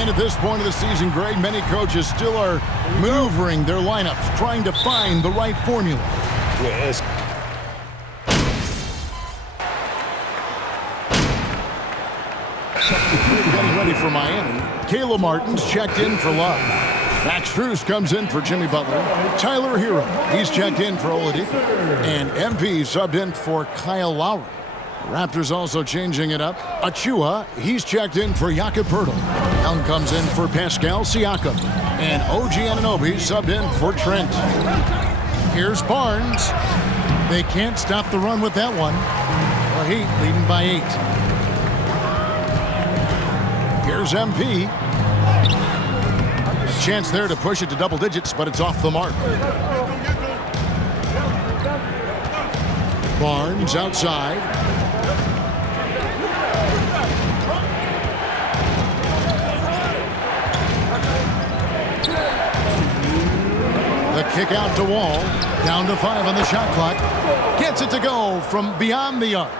And at this point of the season, Greg, many coaches still are maneuvering their lineups, trying to find the right formula. Yes. Getting ready for Miami. Kayla Martin's checked in for Love. Max Strus comes in for Jimmy Butler. Tyler Hero, he's checked in for Oladipo. And MP subbed in for Kyle Lowry. Raptors also changing it up. Achua, he's checked in for Jakob Poeltl. Young comes in for Pascal Siakam. And OG Anunoby subbed in for Trent. Here's Barnes. They can't stop the run with that one. The Heat leading by 8. Here's MP. A chance there to push it to double digits, but it's off the mark. Barnes outside. The kick out to Wall. Down to 5 on the shot clock. Gets it to go from beyond the arc.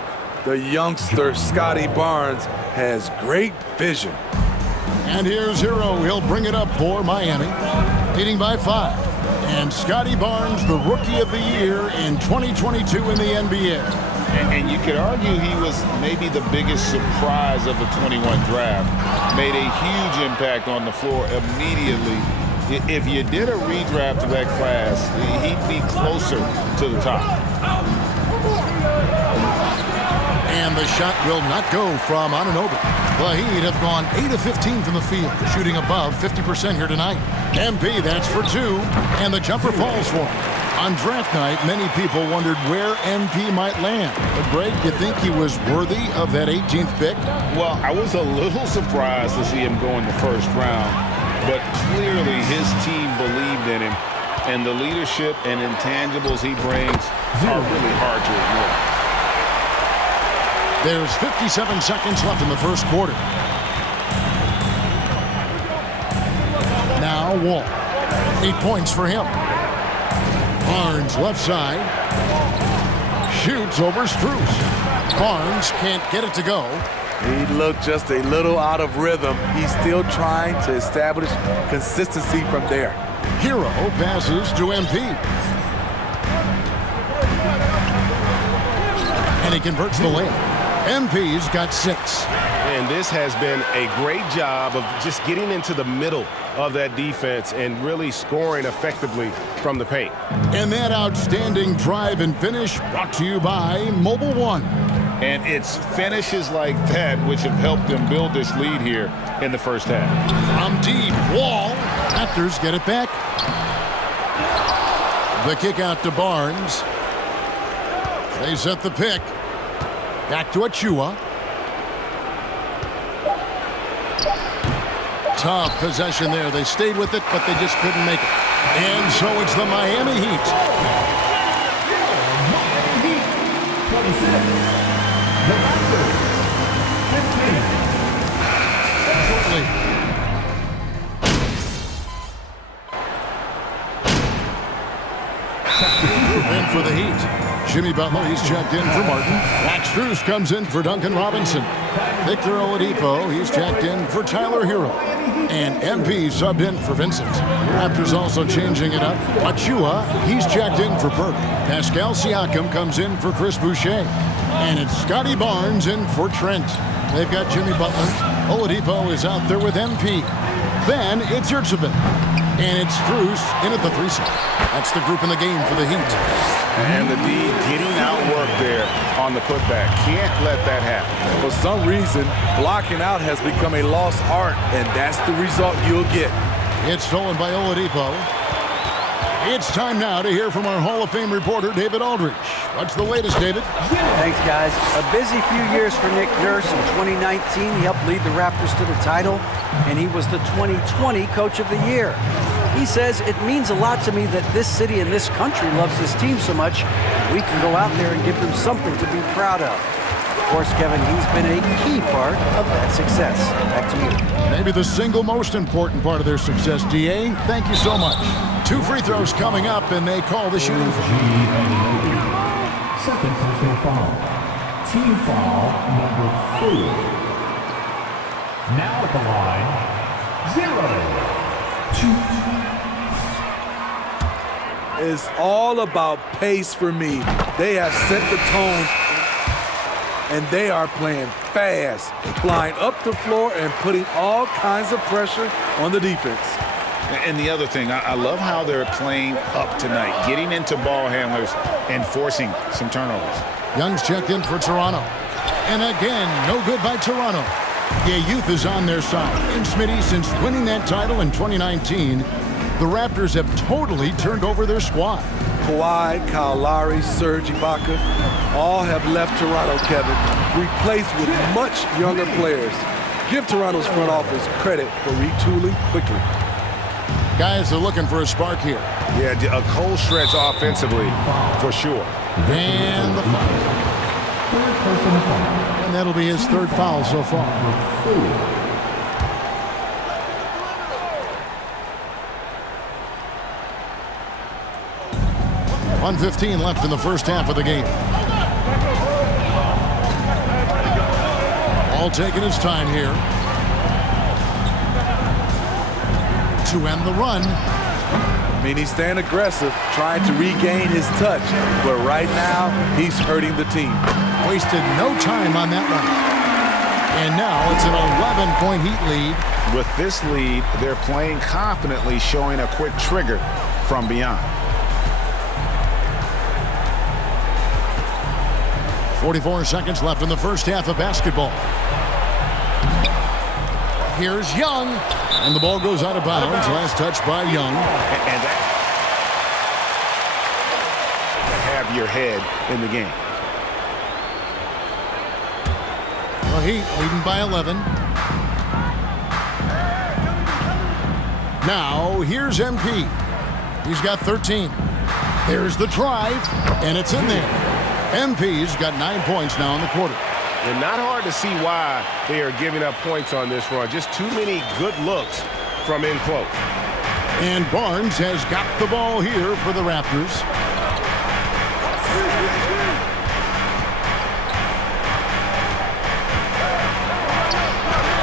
The youngster, Scotty Barnes, has great vision. And here's Hero. He'll bring it up for Miami. Leading by 5. And Scotty Barnes, the Rookie of the Year in 2022 in the NBA. And you could argue he was maybe the biggest surprise of the 21 draft. Made a huge impact on the floor immediately. If you did a redraft of that class, he'd be closer to the top. And the shot will not go from Anunoby. The Heat have gone 8 of 15 from the field, shooting above 50% here tonight. MP, that's for 2, and the jumper falls for him. On draft night, many people wondered where MP might land. But Greg, you think he was worthy of that 18th pick? Well, I was a little surprised to see him go in the first round. But clearly his team believed in him, and the leadership and intangibles he brings are really hard to ignore. There's 57 seconds left in the first quarter. Now Wall. 8 points for him. Barnes left side. Shoots over Strus. Barnes can't get it to go. He looked just a little out of rhythm. He's still trying to establish consistency from there. Hero passes to MP. And he converts the layup. MP's got 6. And this has been a great job of just getting into the middle of that defense and really scoring effectively from the paint. And that outstanding drive and finish brought to you by Mobile One. And it's finishes like that which have helped them build this lead here in the first half. From deep, Wall. Raptors get it back. The kick out to Barnes. They set the pick. Back to Achua. Tough possession there. They stayed with it, but they just couldn't make it. And so it's the Miami Heat. 26. The Raptors, 15. Shortly. In for the Heat. Jimmy Butler, he's checked in for Martin. Max Strus comes in for Duncan Robinson. Victor Oladipo, he's checked in for Tyler Hero. And MP subbed in for Vincent. Raptors also changing it up. Achua, he's checked in for Burke. Pascal Siakam comes in for Chris Boucher. And it's Scotty Barnes in for Trent. They've got Jimmy Butler. Oladipo is out there with MP. Then it's Yurtseven. And it's Strus in at the 3 spot. That's the group in the game for the Heat. And the D getting outworked there on the putback. Can't let that happen. For some reason, blocking out has become a lost art, and that's the result you'll get. It's stolen by Oladipo. It's time now to hear from our Hall of Fame reporter, David Aldridge. What's the latest, David? Thanks, guys. A busy few years for Nick Nurse. In 2019, he helped lead the Raptors to the title, and he was the 2020 Coach of the Year. He says, it means a lot to me that this city and this country loves this team so much, we can go out there and give them something to be proud of. Of course, Kevin, he's been a key part of that success. Back to you. Maybe the single most important part of their success, DA. Thank you so much. 2 free throws coming up, and they call the shooting foul. Second personal foul. Team foul number 4. Now at the line, It's all about pace for me. They have set the tone, and they are playing fast, flying up the floor and putting all kinds of pressure on the defense. And the other thing, I love how they're playing up tonight, getting into ball handlers and forcing some turnovers. Young's checked in for Toronto. And again, no good by Toronto. Yeah, youth is on their side. And Smitty, since winning that title in 2019, the Raptors have totally turned over their squad. Kawhi, Kyle Lowry, Serge Ibaka, all have left Toronto, Kevin, replaced with much younger players. Give Toronto's front office credit for retooling quickly. Guys are looking for a spark here. Yeah, a cold stretch offensively, for sure. And the foul. Third personal foul. And that'll be his third foul so far. 1:15 left in the first half of the game. All taking his time here to end the run. I mean, he's staying aggressive, trying to regain his touch, but right now, he's hurting the team. Wasted no time on that one. And now it's an 11-point Heat lead. With this lead, they're playing confidently, showing a quick trigger from beyond. 44 seconds left in the first half of basketball. Here's Young, and the ball goes out of bounds. Last touch by Young. And that have your head in the game. The Heat leading by 11. Now, here's MP. He's got 13. There's the drive, and it's in there. MP's got 9 points now in the quarter. And not hard to see why they are giving up points on this run. Just too many good looks from in close. And Barnes has got the ball here for the Raptors.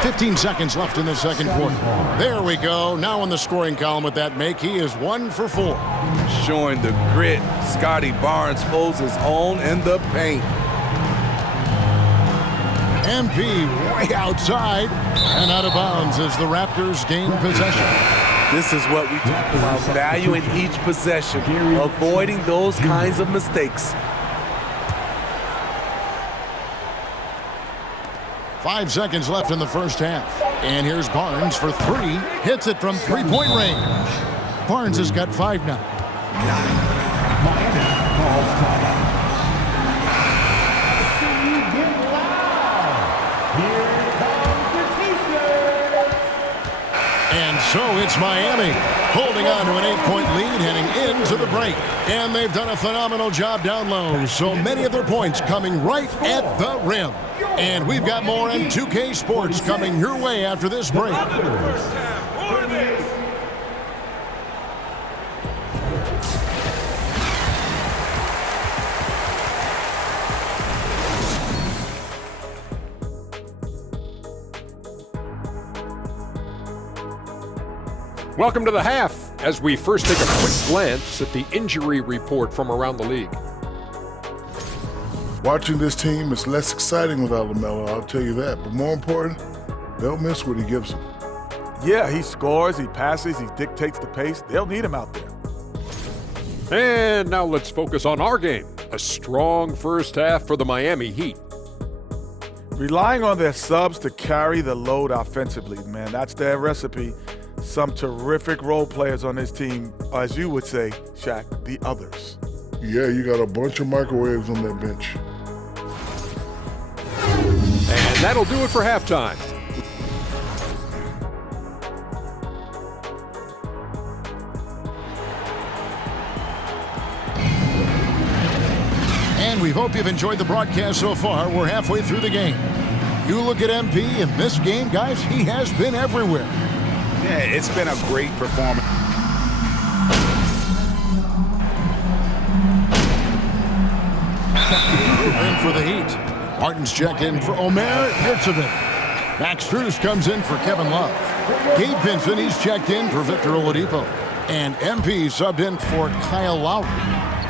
"15 seconds left in the second quarter. There we go. Now in the scoring column with that make, he is 1 for 4. Showing the grit, Scotty Barnes holds his own in the paint. MP way outside and out of bounds as the Raptors gain possession. This is what we talk about, valuing each possession, avoiding those kinds of mistakes. 5 seconds left in the first half. And here's Barnes for 3. Hits it from three-point range. Barnes has got 5 now. Miami calls time. Here comes the T-shirt. And so it's Miami holding on to an 8-point lead heading into the break. And they've done a phenomenal job down low. So many of their points coming right at the rim. And we've got more on 2K Sports coming your way after this break. Welcome to the half, as we first take a quick glance at the injury report from around the league. Watching this team is less exciting without LaMelo, I'll tell you that. But more important, they'll miss what he gives them. Yeah, he scores, he passes, he dictates the pace. They'll need him out there. And now let's focus on our game. A strong first half for the Miami Heat. Relying on their subs to carry the load offensively, man, that's their recipe. Some terrific role players on this team, as you would say, Shaq, the others. Yeah, you got a bunch of microwaves on that bench. And that'll do it for halftime. And we hope you've enjoyed the broadcast so far. We're halfway through the game. You look at MP in this game, guys, he has been everywhere. Yeah, it's been a great performance. In for the Heat. Martin's checked in for Omer Yurtseven. Max Strus comes in for Kevin Love. Gabe Vincent, he's checked in for Victor Oladipo. And MP subbed in for Kyle Lowry.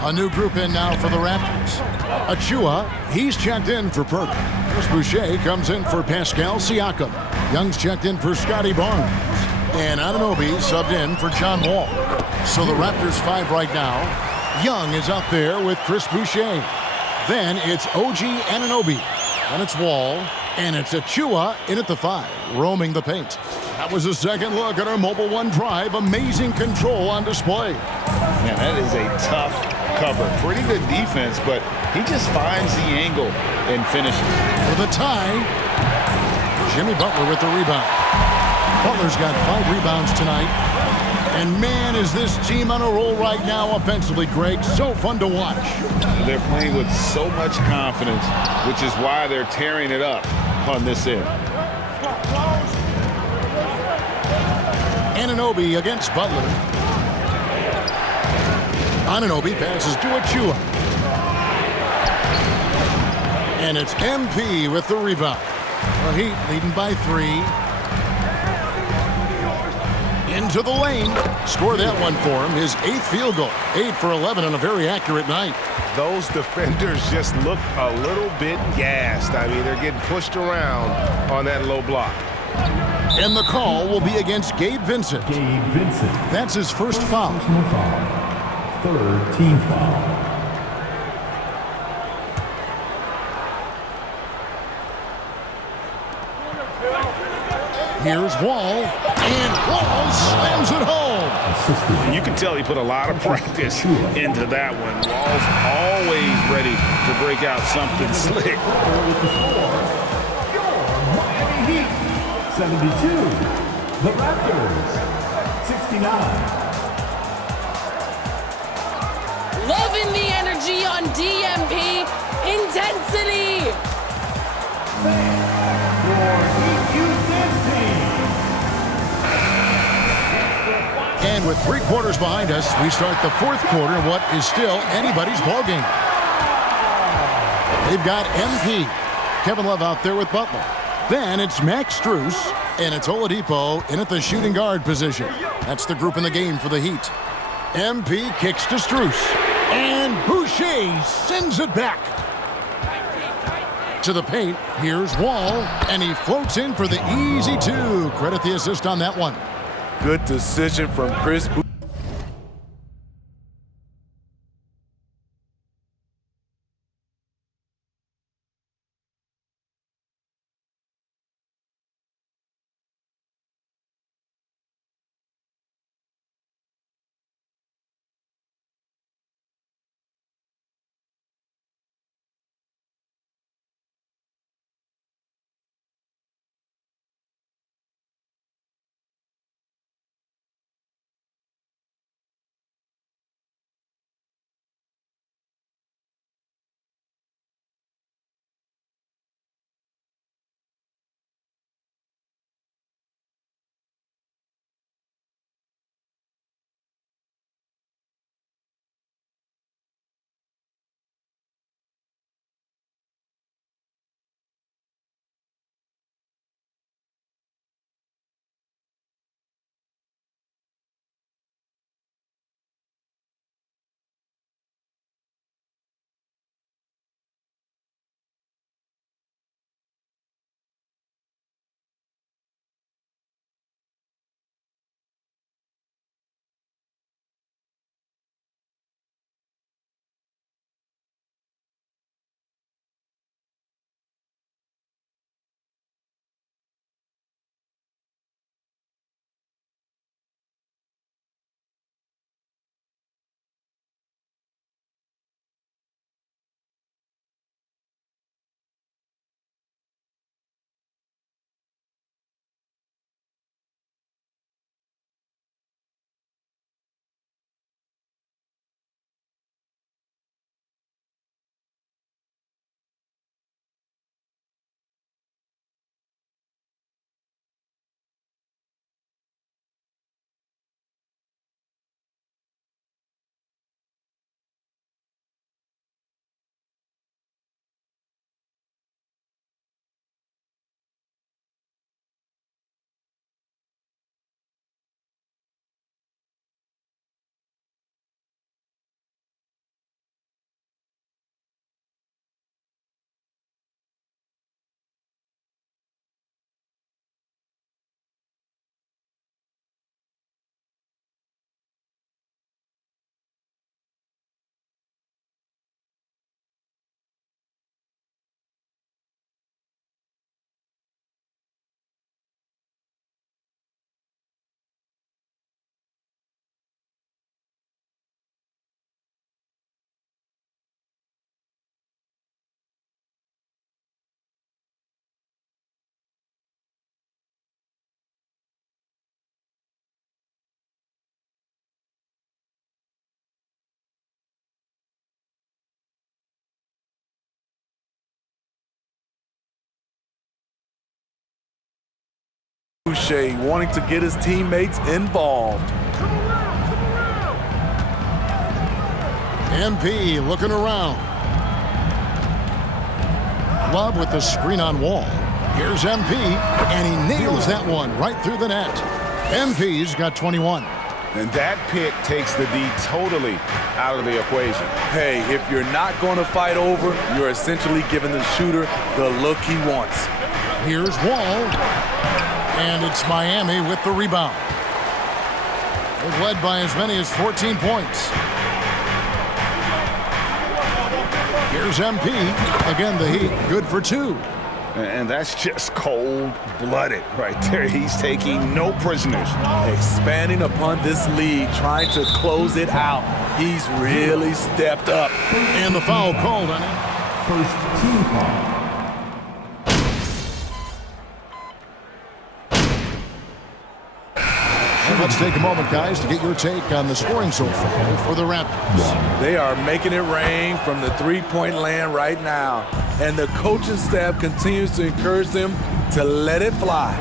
A new group in now for the Raptors. Achua, he's checked in for Purdy. Chris Boucher comes in for Pascal Siakam. Young's checked in for Scotty Barnes. And Anunoby subbed in for John Wall. So the Raptors 5 right now. Young is up there with Chris Boucher. Then it's OG Anunoby. And it's Wall. And it's Achua in at the 5, roaming the paint. That was a second look at our Mobile One drive. Amazing control on display. Man, that is a tough cover. Pretty good defense, but he just finds the angle and finishes. For the tie, Jimmy Butler with the rebound. Butler's got 5 rebounds tonight. And man, is this team on a roll right now offensively, Greg. So fun to watch. They're playing with so much confidence, which is why they're tearing it up on this end. Anunoby against Butler. Anunoby passes to Achua. And it's MP with the rebound. The Heat leading by 3. Into the lane. Score that one for him. His 8th field goal. 8 for 11 on a very accurate night. Those defenders just look a little bit gassed. I mean, they're getting pushed around on that low block. And the call will be against Gabe Vincent. Gabe Vincent. That's his first foul. Personal foul. 3rd team foul. Here's Wall, and Wall slams it home. And you can tell he put a lot of practice into that one. Wall's always ready to break out something slick. Miami Heat, 72. The Raptors, 69. Loving the energy on DMP. Intensity. And with 3 quarters behind us, we start the 4th quarter in what is still anybody's ballgame. They've got MP, Kevin Love out there with Butler. Then it's Max Strus, and it's Oladipo in at the shooting guard position. That's the group in the game for the Heat. MP kicks to Strus, and Boucher sends it back. To the paint, here's Wall, and he floats in for the easy 2. Credit the assist on that one. Good decision from Chris Boucher. Shea wanting to get his teammates involved. MP looking around. Love with the screen on Wall. Here's MP, and he nails that one right through the net. MP's got 21. And that pick takes the D totally out of the equation. Hey, if you're not going to fight over, you're essentially giving the shooter the look he wants. Here's Wall, and it's Miami with the rebound. They've led by as many as 14 points. Here's MP. Again, the Heat good for 2. And that's just cold-blooded right there. He's taking no prisoners. Expanding upon this lead, trying to close it out. He's really stepped up. And the foul called on him. First team foul. Let's take a moment, guys, to get your take on the scoring so far for the Raptors. They are making it rain from the three-point land right now. And the coaching staff continues to encourage them to let it fly.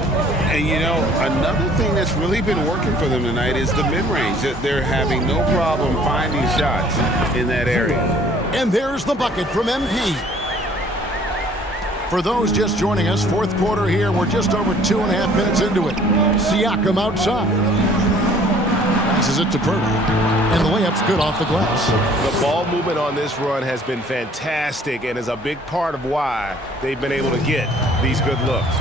And, you know, another thing that's really been working for them tonight is the mid-range. They're having no problem finding shots in that area. And there's the bucket from MP. For those just joining us, fourth quarter here. We're just over 2.5 minutes into it. Siakam outside. Passes it to Purdy. And the layup's good off the glass. The ball movement on this run has been fantastic and is a big part of why they've been able to get these good looks.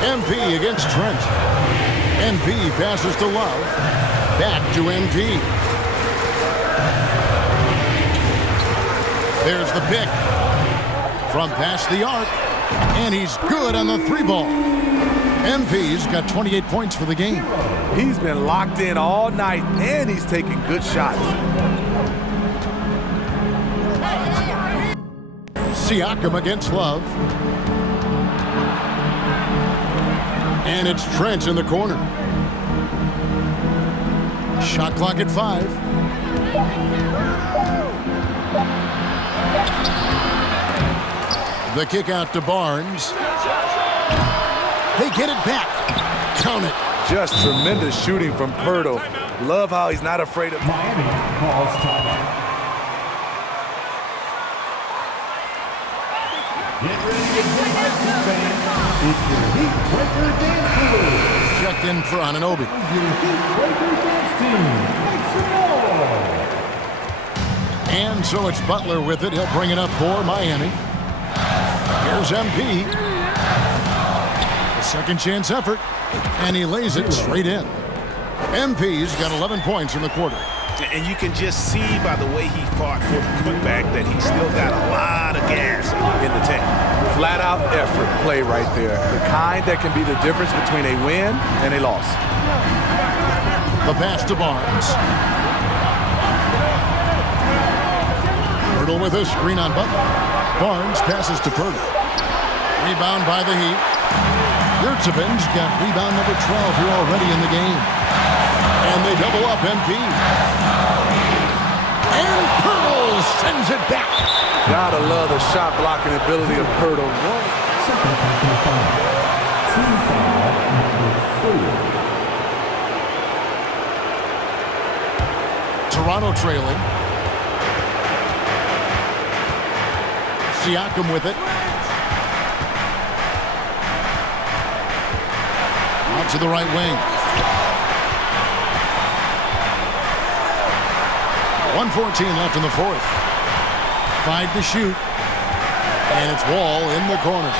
MP against Trent. MP passes to Love. Back to MP. There's the pick from past the arc, and he's good on the 3-ball. MP's got 28 points for the game. He's been locked in all night, and he's taking good shots. Siakam against Love. And it's Trent in the corner. Shot clock at 5. The kick out to Barnes. They get it back. Count it. Just tremendous shooting from Pirtle. Love how he's not afraid of Miami calls timeout. Get ready to get hyped, fans. It's your Heat Breaker Dance Crew. Checked in for Anunoby. Your Heat Breaker Dance Team. Make some noise. And so it's Butler with it. He'll bring it up for Miami. Here's MP. A second chance effort. And he lays it straight in. MP's got 11 points in the quarter. And you can just see by the way he fought for the putback that he's still got a lot of gas in the tank. Flat out effort play right there. The kind that can be the difference between a win and a loss. The pass to Barnes. Pirtle with a screen on Butler. Barnes passes to Pirtle. Rebound by the Heat. Yurtseven's got rebound number 12 here already in the game. And they double up MP. And Pirtle sends it back. Gotta love the shot blocking ability of Pirtle. Second personal foul. Team foul number 4. Toronto trailing. Siakam with it. Out to the right wing. 1:14 left in the fourth. 5 to shoot. And it's Wall in the corner.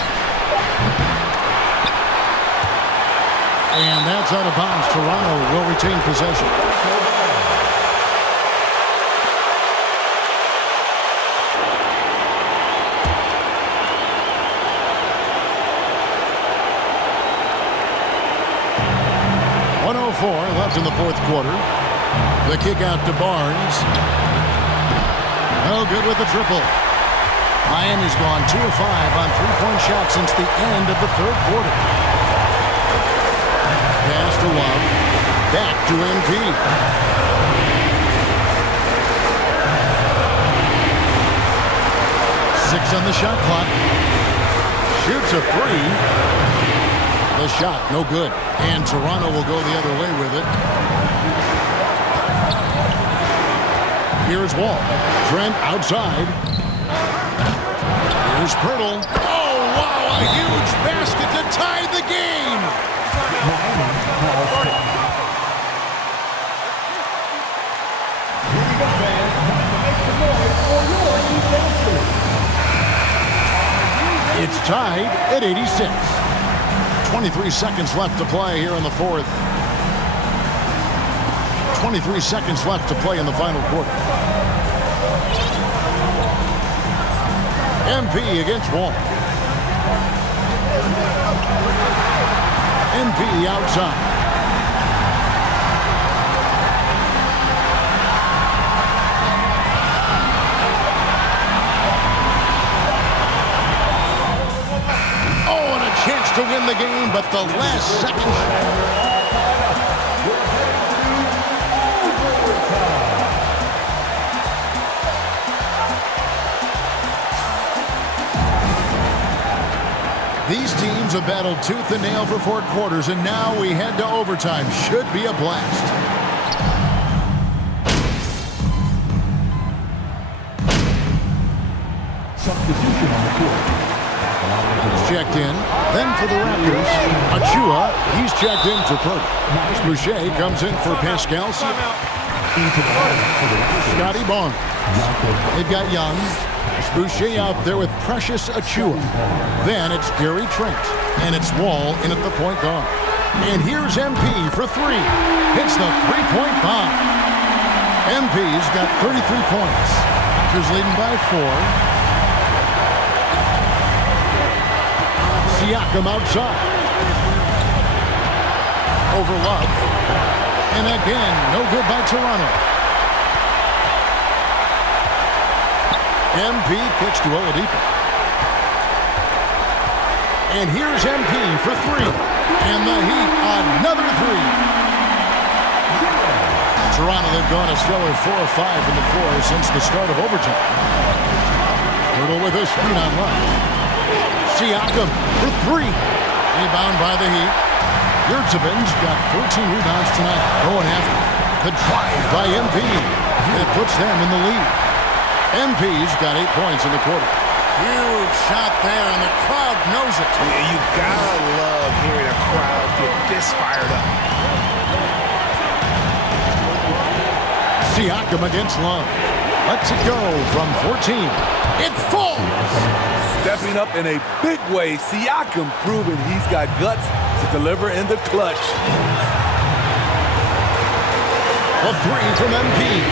And that's out of bounds. Toronto will retain possession. Left in the fourth quarter. The kick out to Barnes. No good with the triple. Miami's gone 2 of 5 on three-point shots since the end of the third quarter. Pass to Love. Back to MP. Six on the shot clock. shoots a three. The shot, no good. And Toronto will go the other way with it. Here's Wall. Trent outside. Here's Pirtle. Oh, wow, a huge basket to tie the game. It's tied at 86. 23 seconds left to play here in the fourth. 23 seconds left to play in the final quarter. MP against Wall. MP outside. Oh, and a chance to win the game, but the last second. These teams have battled tooth and nail for 4 quarters, and now we head to overtime. Should be a blast. Substitution on the court. Checked in. Then for the Raptors, Achua. He's checked in for Purdy. Boucher comes in for Pascal. Scotty Barnes. They've got Young. Boucher out there with Precious Achua. Then it's Gary Trent. And it's Wall in at the point guard. And here's MP for 3. Hits the three-point bomb. MP's got 33 points. Raptors leading by 4. Siakam outside. Over Love. And again, no good by Toronto. MP kicks to Oladipo. And here's MP for 3. And the Heat, another 3. Toronto, they've gone a stellar 4 of 5 from the floor since the start of overtime. Pirtle with a screen on Love. Siakam for 3. Rebound by the Heat. Yurtsevic's got 14 rebounds tonight. Going after the drive by MP. It puts them in the lead. MP's got 8 points in the quarter. Huge shot there, and the crowd knows it. Yeah, you gotta love hearing a crowd get this fired up. Siakam against Love. Lets it go from 14. It falls. Stepping up in a big way, Siakam proving he's got guts to deliver in the clutch. A 3 from MP.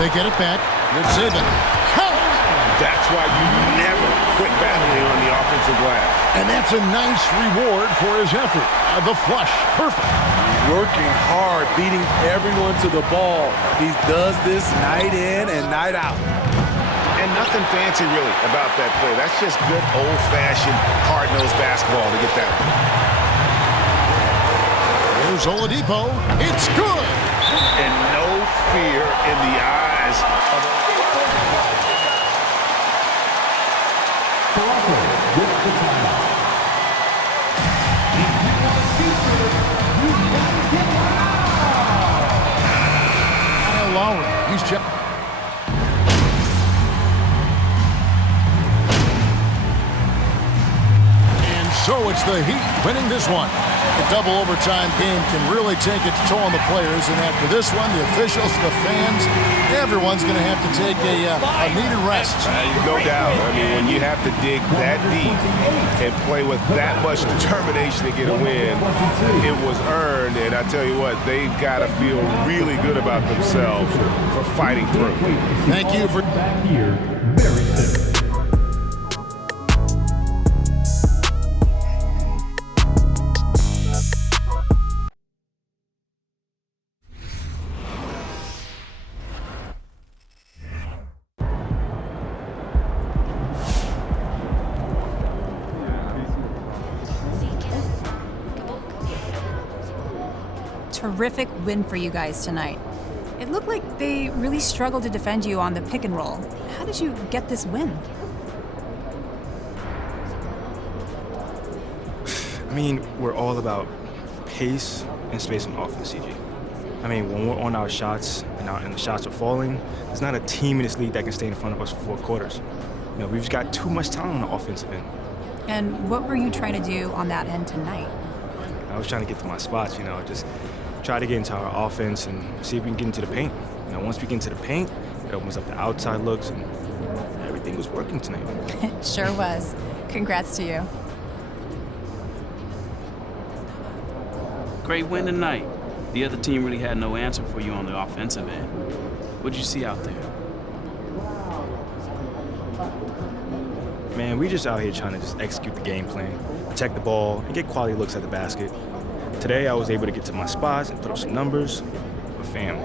They get it back. It's in. Count. That's why you never quit battling on the offensive glass. And that's a nice reward for his effort. The flush. Perfect. Working hard, beating everyone to the ball. He does this night in and night out. And nothing fancy really about that play. That's just good old-fashioned hard-nosed basketball to get that one. Here's Oladipo. It's good. And no fear in the eyes of Toronto with the timeout. If you want a future, you gotta get out. Kyle Lowry. He's checked. So it's the Heat winning this one. The double overtime game can really take its toll on the players, and after this one, the officials, the fans, everyone's going to have to take a needed rest. No doubt. I mean, when you have to dig that deep and play with that much determination to get a win, it was earned, and I tell you what, they've got to feel really good about themselves for fighting through. Thank you for back here very soon. Terrific win for you guys tonight. It looked like they really struggled to defend you on the pick and roll. How did you get this win? I mean, we're all about pace and space on offense, CG. I mean, when we're on our shots and the shots are falling, there's not a team in this league that can stay in front of us for 4 quarters. You know, we've just got too much talent on the offensive end. And what were you trying to do on that end tonight? I was trying to get to my spots, you know, just try to get into our offense and see if we can get into the paint. You know, once we get into the paint, it opens up the outside looks, and everything was working tonight. It sure was. Congrats to you. Great win tonight. The other team really had no answer for you on the offensive end. What'd you see out there? Man, we just out here trying to just execute the game plan, protect the ball, and get quality looks at the basket. Today, I was able to get to my spots and put up some numbers. But fam,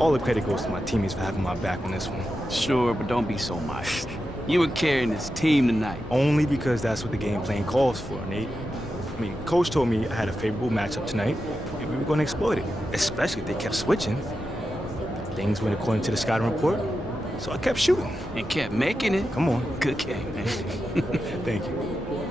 all the credit goes to my teammates for having my back on this one. Sure, but don't be so modest. You were carrying this team tonight. Only because that's what the game plan calls for, Nate. I mean, Coach told me I had a favorable matchup tonight, and we were going to exploit it, especially if they kept switching. Things went according to the scouting report, so I kept shooting. And kept making it. Come on. Good game, man. Thank you.